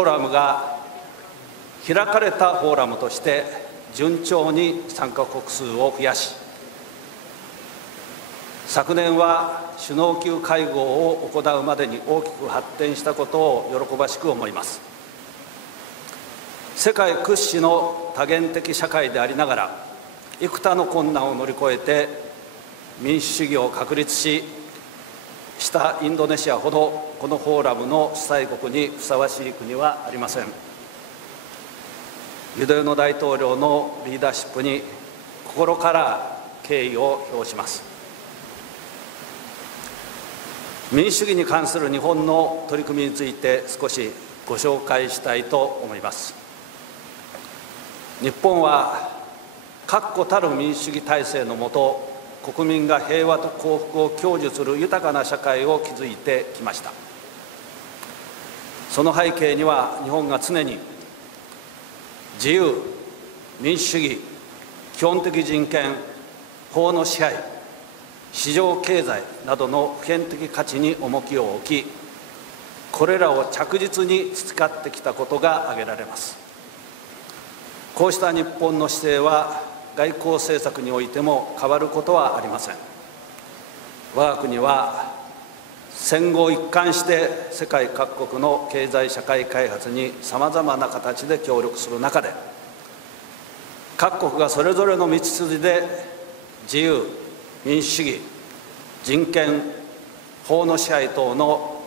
ォーラムが開かれたフォーラムとして順調に参加国数を増やし、昨年は首脳級会合を行うまでに大きく発展したことを喜ばしく思います。世界屈指の多元的社会でありながら、幾多の困難を乗り越えて民主主義を確立したインドネシアほど、このフォーラムの主催国にふさわしい国はありません。ユダヤの大統領のリーダーシップに心から敬意を表します。民主主義に関する日本の取り組みについて少しご紹介したいと思います。日本は確固たる民主主義体制のもと、国民が平和と幸福を享受する豊かな社会を築いてきました。その背景には、日本が常に自由、民主主義、基本的人権、法の支配、市場経済などの普遍的価値に重きを置き、これらを着実に培ってきたことが挙げられます。こうした日本の姿勢は外交政策においても変わることはありません。我が国は戦後一貫して世界各国の経済社会開発にさまざまな形で協力する中で、各国がそれぞれの道筋で自由、民主主義、人権、法の支配等の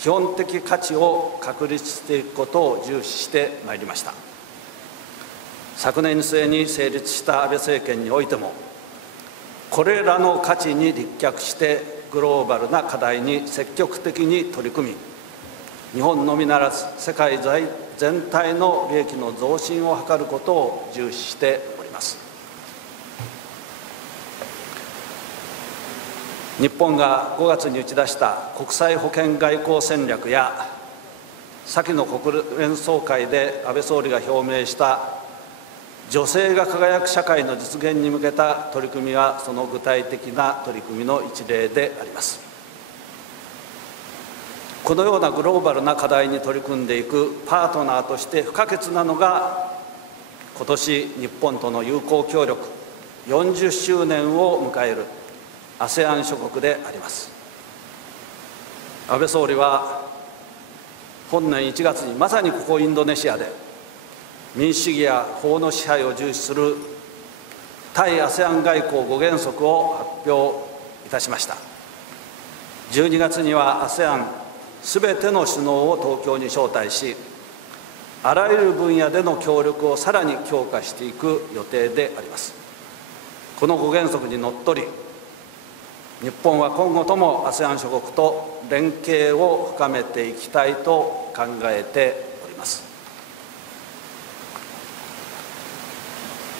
基本的価値を確立していくことを重視してまいりました。昨年末に成立した安倍政権においても、これらの価値に立脚してグローバルな課題に積極的に取り組み、日本のみならず世界全体の利益の増進を図ることを重視しております。日本が5月に打ち出した国際保健外交戦略や、先の国連総会で安倍総理が表明した女性が輝く社会の実現に向けた取り組みは、その具体的な取り組みの一例であります。このようなグローバルな課題に取り組んでいくパートナーとして不可欠なのが、今年日本との友好協力40周年を迎える ASEAN 諸国であります。安倍総理は本年1月にまさにここインドネシアで、民主主義や法の支配を重視する対 ASEAN 外交5原則を発表いたしました。12月には ASEAN すべての首脳を東京に招待し、あらゆる分野での協力をさらに強化していく予定であります。この5原則にのっとり、日本は今後とも ASEAN 諸国と連携を深めていきたいと考えております。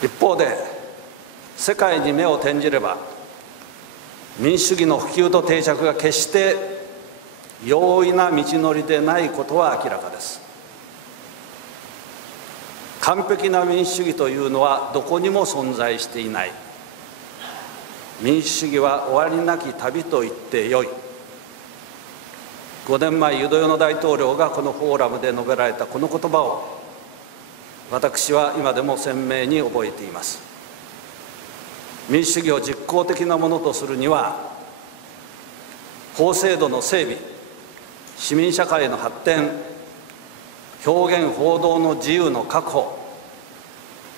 一方で、世界に目を転じれば、民主主義の普及と定着が決して容易な道のりでないことは明らかです。完璧な民主主義というのはどこにも存在していない。民主主義は終わりなき旅と言ってよい。5年前、ユダヤの大統領がこのフォーラムで述べられたこの言葉を、私は今でも鮮明に覚えています。民主主義を実効的なものとするには、法制度の整備、市民社会の発展、表現報道の自由の確保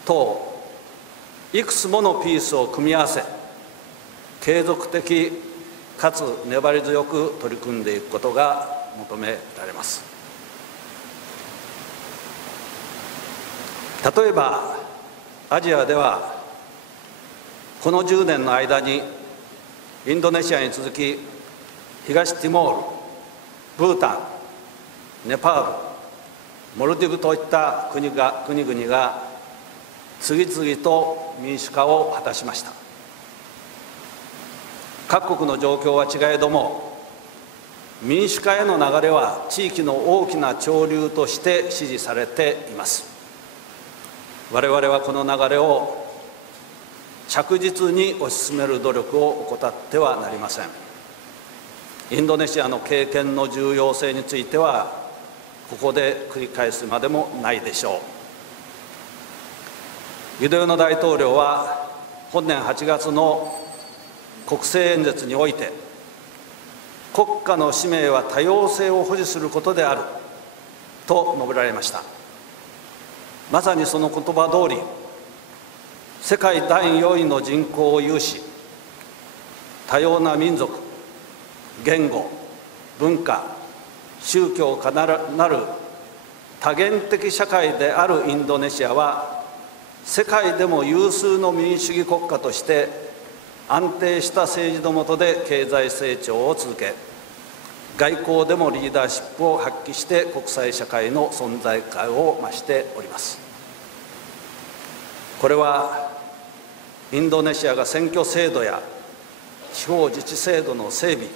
等、いくつものピースを組み合わせ、継続的かつ粘り強く取り組んでいくことが求められます。例えば、アジアではこの10年の間にインドネシアに続き、東ティモール、ブータン、ネパール、モルディブといった国々が次々と民主化を果たしました。各国の状況は違えども、民主化への流れは地域の大きな潮流として支持されています。我々はこの流れを着実に推し進める努力を怠ってはなりません。インドネシアの経験の重要性については、ここで繰り返すまでもないでしょう。ユダヤの大統領は本年8月の国政演説において、国家の使命は多様性を保持することであると述べられました。まさにその言葉通り、世界第4位の人口を有し、多様な民族、言語、文化、宗教からなる多元的社会であるインドネシアは、世界でも有数の民主主義国家として安定した政治の下で経済成長を続け、外交でもリーダーシップを発揮して国際社会の存在感を増しております。これはインドネシアが選挙制度や地方自治制度の整備、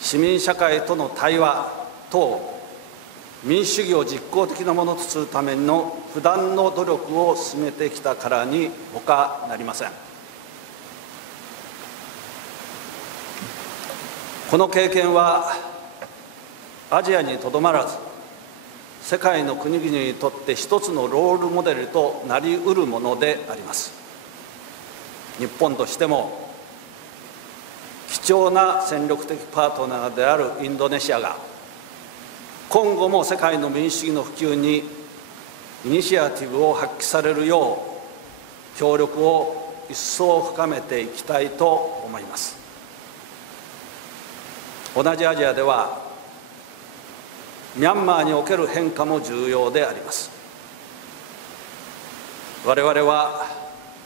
市民社会との対話等、民主主義を実効的なものとするための不断の努力を進めてきたからに他なりません。この経験はアジアにとどまらず、世界の国々にとって一つのロールモデルとなりうるものであります。日本としても貴重な戦力的パートナーであるインドネシアが、今後も世界の民主主義の普及にイニシアティブを発揮されるよう、協力を一層深めていきたいと思います。同じアジアでは、ミャンマーにおける変化も重要であります。我々は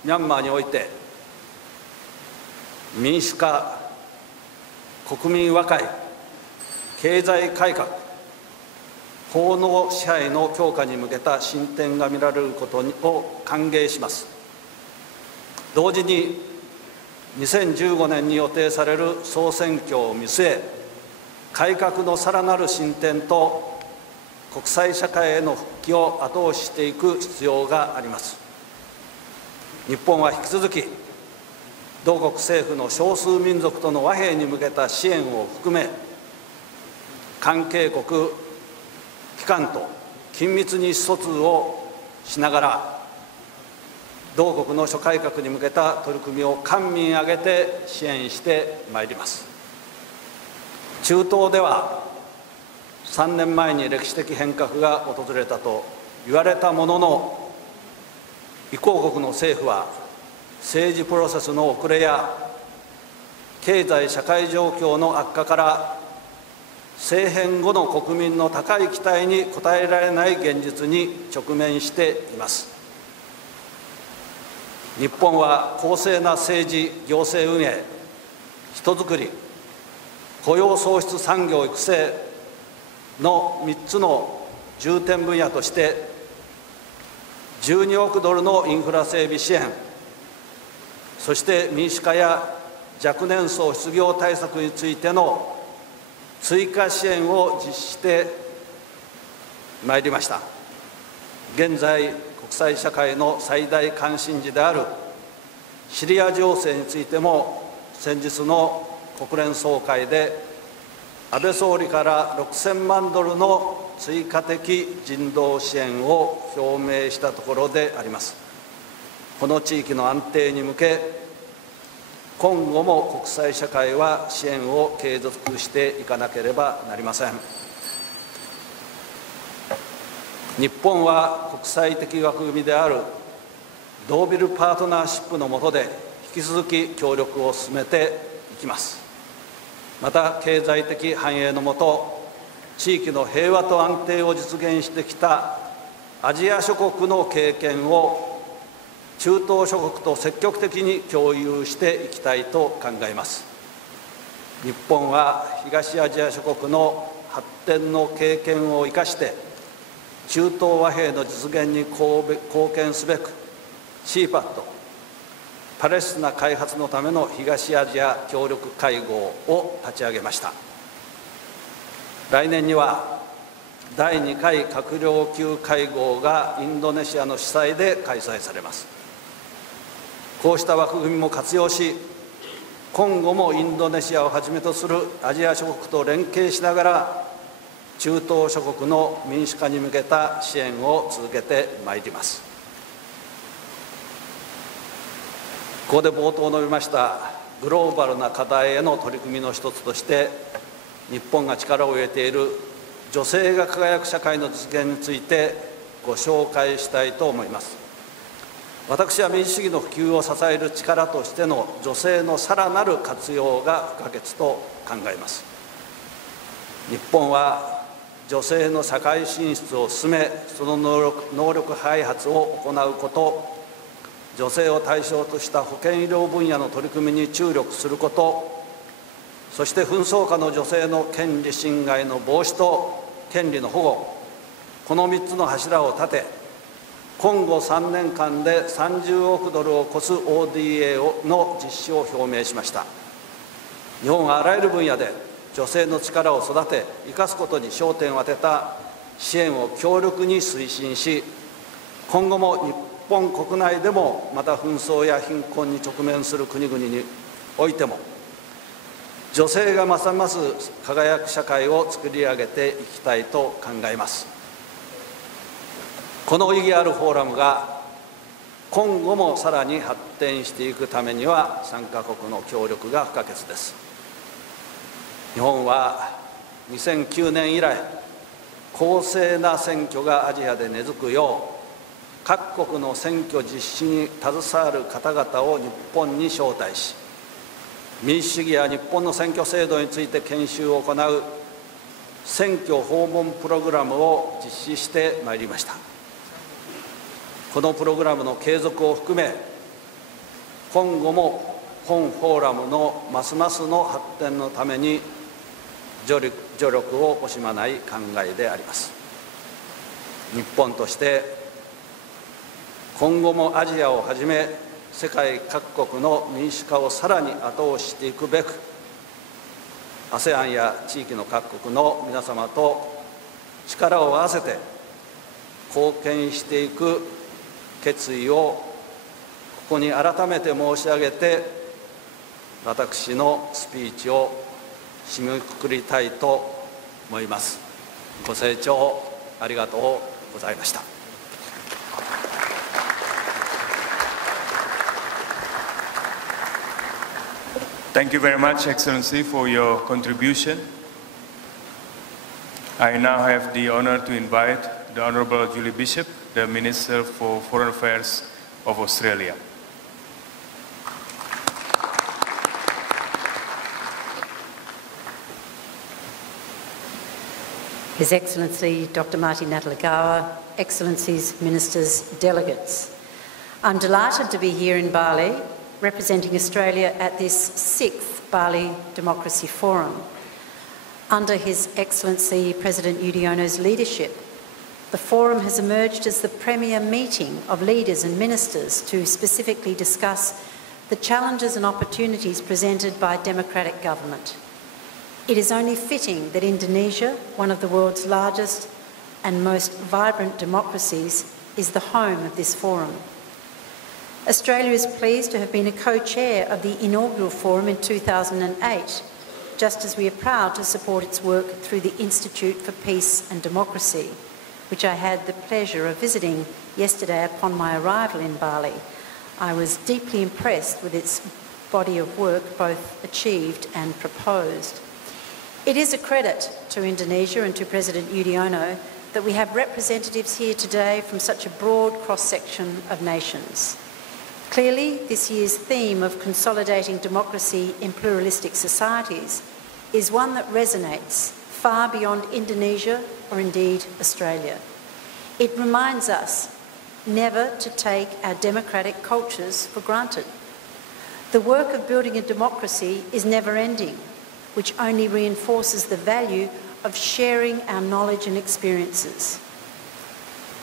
ミャンマーにおいて、民主化、国民和解、経済改革、法の支配の強化に向けた進展が見られることを歓迎します。同時に2015年に予定される総選挙を見据え、改革のさらなる進展と国際社会への復帰を後押ししていく必要があります。日本は引き続き、同国政府の少数民族との和平に向けた支援を含め、関係国機関と緊密に意思疎通をしながら、同国の諸改革に向けた取り組みを官民挙げて支援してまいります。中東では3年前に歴史的変革が訪れたと言われたものの、移行国の政府は政治プロセスの遅れや経済社会状況の悪化から、政変後の国民の高い期待に応えられない現実に直面しています。日本は公正な政治・行政運営、人づくり、雇用創出産業育成の3つの重点分野として、12億ドルのインフラ整備支援、そして民主化や若年層失業対策についての追加支援を実施してまいりました。現在、国際社会の最大関心事であるシリア情勢についても、先日の国連総会で安倍総理から6000万ドルの追加的人道支援を表明したところであります。この地域の安定に向け、今後も国際社会は支援を継続していかなければなりません。日本は国際的枠組みであるドービルパートナーシップの下で引き続き協力を進めていきます。また、経済的繁栄の下、地域の平和と安定を実現してきたアジア諸国の経験を中東諸国と積極的に共有していきたいと考えます。日本は東アジア諸国の発展の経験を生かして、中東和平の実現に貢献すべく CPAT、パレスチナ開発のための東アジア協力会合を立ち上げました。来年には第2回閣僚級会合がインドネシアの主催で開催されます。こうした枠組みも活用し、今後もインドネシアをはじめとするアジア諸国と連携しながら、中東諸国の民主化に向けた支援を続けてまいります。ここで冒頭述べましたグローバルな課題への取り組みの一つとして、日本が力を入れている女性が輝く社会の実現についてご紹介したいと思います。私は民主主義の普及を支える力としての女性のさらなる活用が不可欠と考えます。日本は女性の社会進出を進め、その能力開発を行うこと、女性を対象とした保健医療分野の取り組みに注力すること、そして紛争下の女性の権利侵害の防止と権利の保護、この3つの柱を立て、今後3年間で30億ドルを超す ODA の実施を表明しました。日本はあらゆる分野で女性の力を育て、生かすことに焦点を当てた支援を強力に推進し、今後も日本国内でも、また紛争や貧困に直面する国々においても、女性がますます輝く社会を作り上げていきたいと考えます。この意義あるフォーラムが今後もさらに発展していくためには、参加国の協力が不可欠です。日本は2009年以来、公正な選挙がアジアで根付くよう、各国の選挙実施に携わる方々を日本に招待し、民主主義や日本の選挙制度について研修を行う選挙訪問プログラムを実施してまいりました。このプログラムの継続を含め、今後も本フォーラムのますますの発展のために助力を惜しまない考えであります。日本として今後もアジアをはじめ世界各国の民主化をさらに後押ししていくべく、 ASEAN や地域の各国の皆様と力を合わせて貢献していく決意をここに改めて申し上げて、私のスピーチを締めくくりたいと思います。ご清聴ありがとうございました。Thank you very much, Excellency, for your contribution. I now have the honor to invite the Honourable Julie Bishop, the Minister for Foreign Affairs of Australia. His Excellency Dr. Marty Natalegawa, Excellencies, Ministers, Delegates. I'm delighted to be here in Bali, representing Australia at this 6th Bali Democracy Forum. Under His Excellency President Yudhoyono's leadership, the forum has emerged as the premier meeting of leaders and ministers to specifically discuss the challenges and opportunities presented by democratic government. It is only fitting that Indonesia, one of the world's largest and most vibrant democracies, is the home of this forum. Australia is pleased to have been a co-chair of the inaugural forum in 2008, just as we are proud to support its work through the Institute for Peace and Democracy, which I had the pleasure of visiting yesterday upon my arrival in Bali. I was deeply impressed with its body of work, both achieved and proposed. It is a credit to Indonesia and to President Yudhoyono that we have representatives here today from such a broad cross-section of nations. Clearly, this year's theme of consolidating democracy in pluralistic societies is one that resonates far beyond Indonesia or indeed Australia. It reminds us never to take our democratic cultures for granted. The work of building a democracy is never-ending, which only reinforces the value of sharing our knowledge and experiences.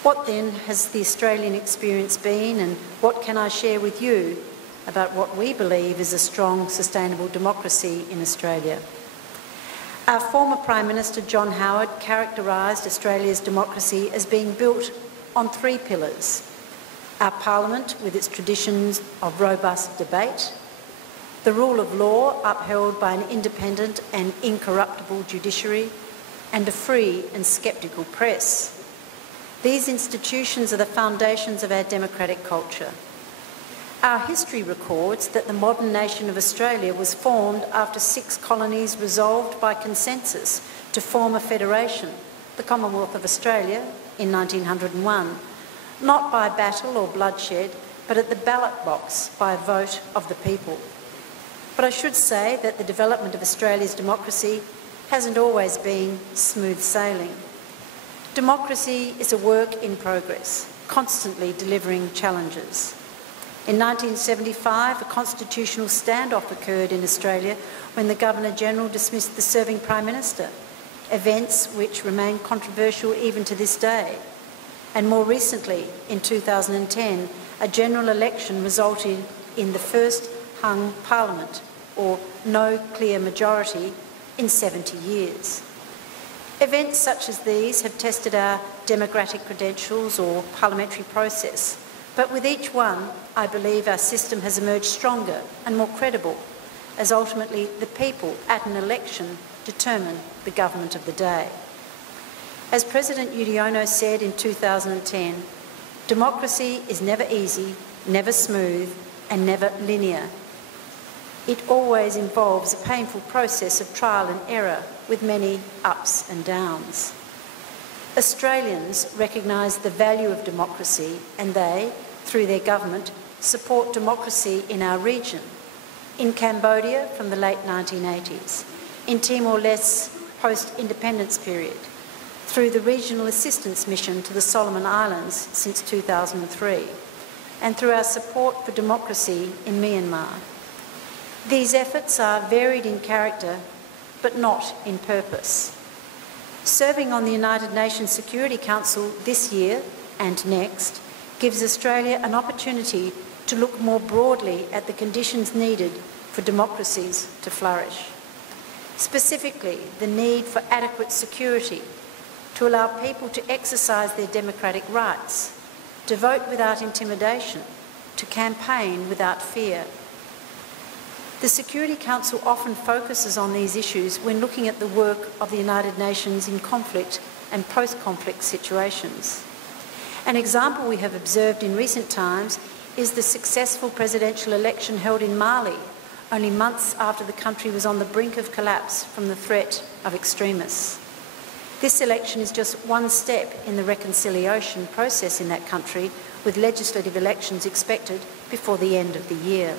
What then has the Australian experience been, and what can I share with you about what we believe is a strong, sustainable democracy in Australia? Our former Prime Minister John Howard characterised Australia's democracy as being built on 3 pillars: our Parliament with its traditions of robust debate, the rule of law upheld by an independent and incorruptible judiciary, and a free and sceptical press. These institutions are the foundations of our democratic culture. Our history records that the modern nation of Australia was formed after 6 colonies resolved by consensus to form a federation, the Commonwealth of Australia, in 1901, not by battle or bloodshed, but at the ballot box by a vote of the people. But I should say that the development of Australia's democracy hasn't always been smooth sailing. Democracy is a work in progress, constantly delivering challenges. In 1975, a constitutional standoff occurred in Australia when the Governor-General dismissed the serving Prime Minister, events which remain controversial even to this day. And more recently, in 2010, a general election resulted in the first hung parliament, or no clear majority, in 70 years. Events such as these have tested our democratic credentials or parliamentary process, but with each one, I believe our system has emerged stronger and more credible, as ultimately the people at an election determine the government of the day. As President Yudhoyono said in 2010, democracy is never easy, never smooth, and never linear. It always involves a painful process of trial and error with many ups and downs. Australians recognise the value of democracy and they, through their government, support democracy in our region, in Cambodia from the late 1980s, in Timor-Leste post-independence period, through the Regional Assistance Mission to the Solomon Islands since 2003, and through our support for democracy in Myanmar. These efforts are varied in character, but not in purpose. Serving on the United Nations Security Council this year and next gives Australia an opportunity to look more broadly at the conditions needed for democracies to flourish. Specifically, the need for adequate security to allow people to exercise their democratic rights, to vote without intimidation, to campaign without fear. The Security Council often focuses on these issues when looking at the work of the United Nations in conflict and post-conflict situations. An example we have observed in recent times is the successful presidential election held in Mali, only months after the country was on the brink of collapse from the threat of extremists. This election is just one step in the reconciliation process in that country, with legislative elections expected before the end of the year.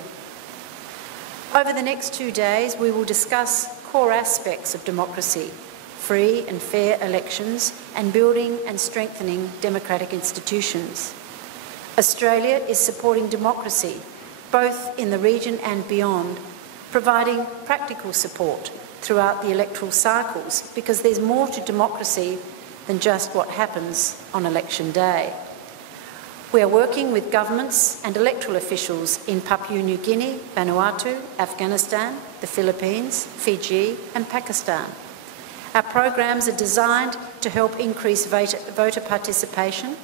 Over the next 2 days, we will discuss core aspects of democracy, free and fair elections, and building and strengthening democratic institutions. Australia is supporting democracy, both in the region and beyond, providing practical support throughout the electoral cycles, because there's more to democracy than just what happens on election day. We are working with governments and electoral officials in Papua New Guinea, Vanuatu, Afghanistan, the Philippines, Fiji and Pakistan. Our programs are designed to help increase voter participation,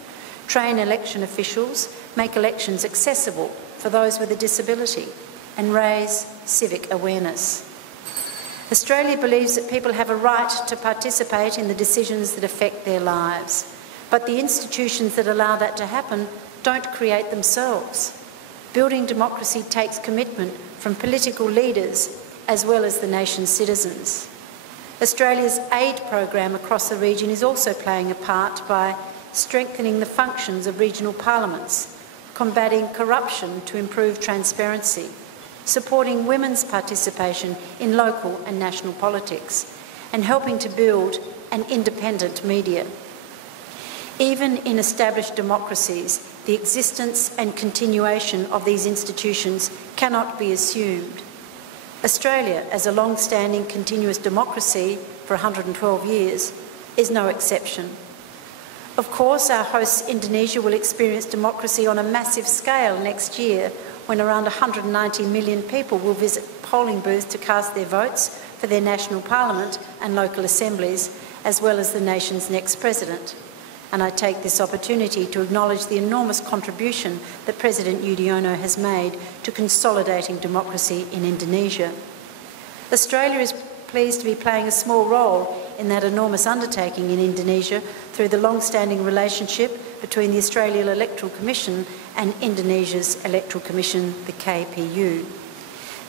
train election officials, make elections accessible for those with a disability and raise civic awareness. Australia believes that people have a right to participate in the decisions that affect their lives. But the institutions that allow that to happen don't create themselves. Building democracy takes commitment from political leaders as well as the nation's citizens. Australia's aid program across the region is also playing a part by strengthening the functions of regional parliaments, combating corruption to improve transparency, supporting women's participation in local and national politics, and helping to build an independent media. Even in established democracies, the existence and continuation of these institutions cannot be assumed. Australia, as a long-standing continuous democracy for 112 years, is no exception. Of course, our host Indonesia will experience democracy on a massive scale next year, when around 190 million people will visit polling booths to cast their votes for their national parliament and local assemblies, as well as the nation's next president. And I take this opportunity to acknowledge the enormous contribution that President Yudhoyono has made to consolidating democracy in Indonesia. Australia is pleased to be playing a small role in that enormous undertaking in Indonesia through the long-standing relationship between the Australian Electoral Commission and Indonesia's Electoral Commission, the KPU.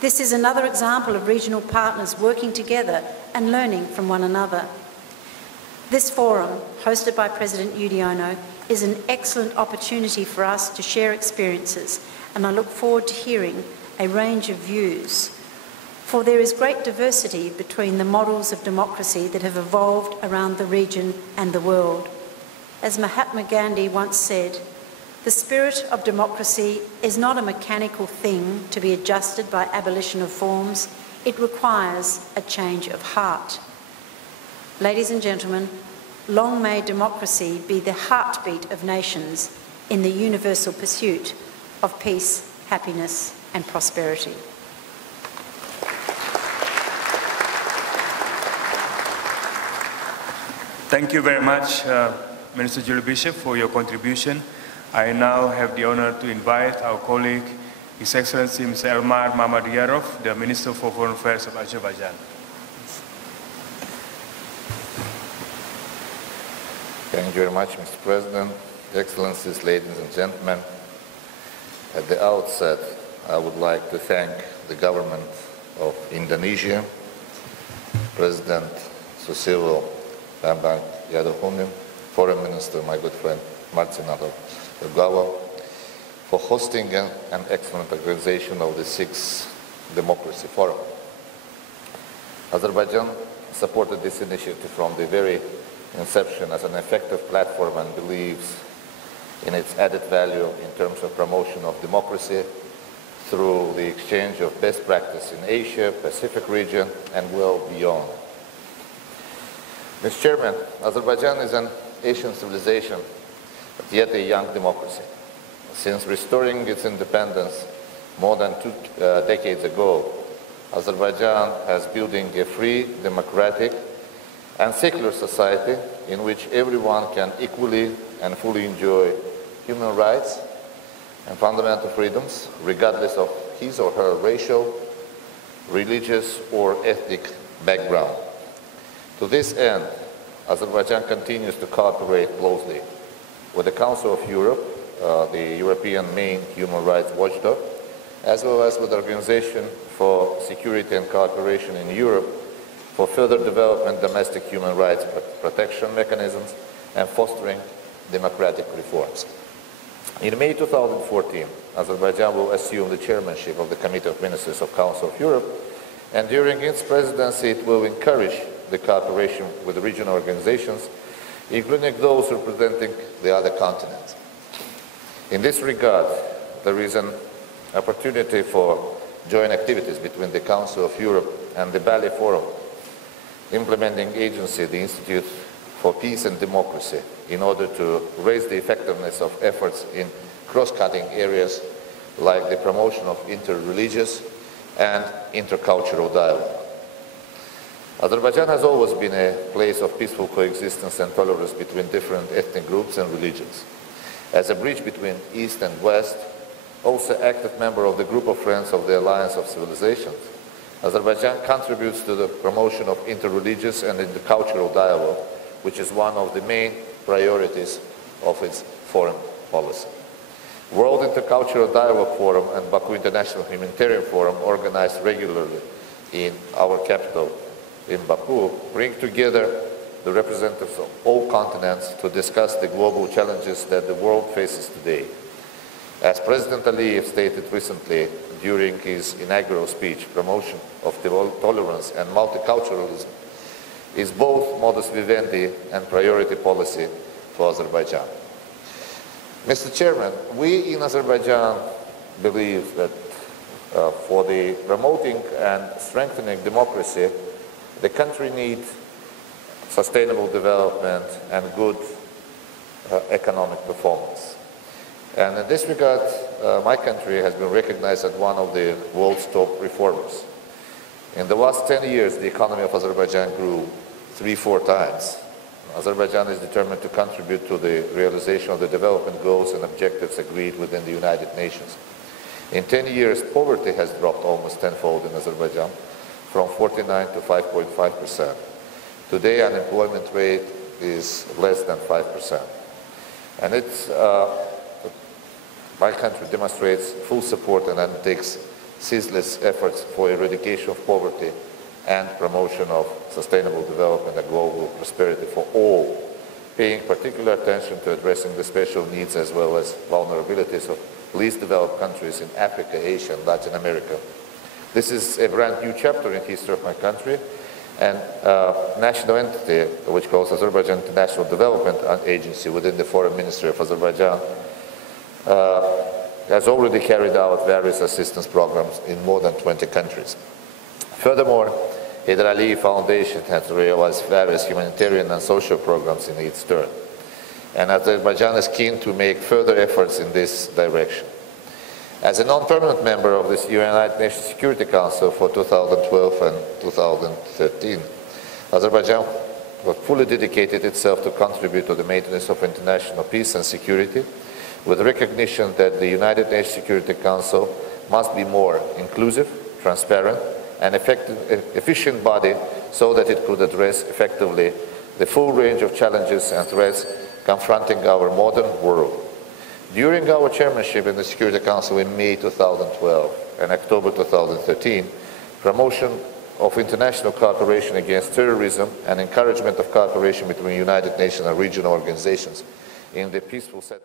This is another example of regional partners working together and learning from one another. This forum, hosted by President Yudhoyono, is an excellent opportunity for us to share experiences, and I look forward to hearing a range of views. For there is great diversity between the models of democracy that have evolved around the region and the world. As Mahatma Gandhi once said, the spirit of democracy is not a mechanical thing to be adjusted by abolition of forms. It requires a change of heart. Ladies and gentlemen, long may democracy be the heartbeat of nations in the universal pursuit of peace, happiness and prosperity. Thank you very much, Minister Julie Bishop, for your contribution. I now have the honor to invite our colleague, His Excellency Mr. Elmar Mamadiyarov, the Minister for Foreign Affairs of Azerbaijan. Thank you very much, Mr. President, Excellencies, ladies and gentlemen. At the outset, I would like to thank the government of Indonesia, President Susilo Bambang Yudhoyono, Foreign Minister, my good friend Martin Nalagawa, for hosting an excellent organization of the 6th Democracy Forum. Azerbaijan supported this initiative from the very inception as an effective platform and believes in its added value in terms of promotion of democracy through the exchange of best practice in Asia, Pacific region, and well beyond. Mr. Chairman, Azerbaijan is an Asian civilization, but yet a young democracy. Since restoring its independence more than 2 decades ago, Azerbaijan has building a free, democratic, and secular society in which everyone can equally and fully enjoy human rights and fundamental freedoms, regardless of his or her racial, religious, or ethnic background. To this end, Azerbaijan continues to cooperate closely with the Council of Europe, the European main human rights watchdog, as well as with the Organization for Security and Cooperation in Europe, for further development domestic human rights protection mechanisms and fostering democratic reforms. In May 2014, Azerbaijan will assume the chairmanship of the Committee of Ministers of Council of Europe, and during its presidency it will encourage the cooperation with the regional organizations, including those representing the other continents. In this regard, there is an opportunity for joint activities between the Council of Europe and the Bali Forum, implementing agency, the Institute for Peace and Democracy, in order to raise the effectiveness of efforts in cross-cutting areas like the promotion of inter-religious and intercultural dialogue. Azerbaijan has always been a place of peaceful coexistence and tolerance between different ethnic groups and religions. As a bridge between East and West, also active member of the Group of Friends of the Alliance of Civilizations, Azerbaijan contributes to the promotion of interreligious and intercultural dialogue, which is one of the main priorities of its foreign policy. World Intercultural Dialogue Forum and Baku International Humanitarian Forum, organized regularly in our capital, in Baku, bring together the representatives of all continents to discuss the global challenges that the world faces today. As President Aliyev stated recently during his inaugural speech, promotion of tolerance and multiculturalism is both modus vivendi and priority policy for Azerbaijan. Mr. Chairman, we in Azerbaijan believe that for the promoting and strengthening democracy, the country needs sustainable development and good economic performance. And in this regard, my country has been recognized as one of the world's top reformers. In the last 10 years, the economy of Azerbaijan grew 3-4 times. Azerbaijan is determined to contribute to the realization of the development goals and objectives agreed within the United Nations. In 10 years, poverty has dropped almost tenfold in Azerbaijan, from 49% to 5.5%. Today, unemployment rate is less than 5%. And my country demonstrates full support and undertakes ceaseless efforts for eradication of poverty and promotion of sustainable development and global prosperity for all, paying particular attention to addressing the special needs as well as vulnerabilities of least developed countries in Africa, Asia, and Latin America. This is a brand new chapter in the history of my country, and national entity, which calls Azerbaijan International Development Agency within the Foreign Ministry of Azerbaijan, has already carried out various assistance programs in more than 20 countries. Furthermore, Heydar Aliyev Foundation has realized various humanitarian and social programs in its turn. And Azerbaijan is keen to make further efforts in this direction. As a non-permanent member of the United Nations Security Council for 2012 and 2013, Azerbaijan fully dedicated itself to contribute to the maintenance of international peace and security, with recognition that the United Nations Security Council must be more inclusive, transparent, and efficient body so that it could address effectively the full range of challenges and threats confronting our modern world. During our chairmanship in the Security Council in May 2012 and October 2013, promotion of international cooperation against terrorism and encouragement of cooperation between United Nations and regional organizations in the peaceful settlement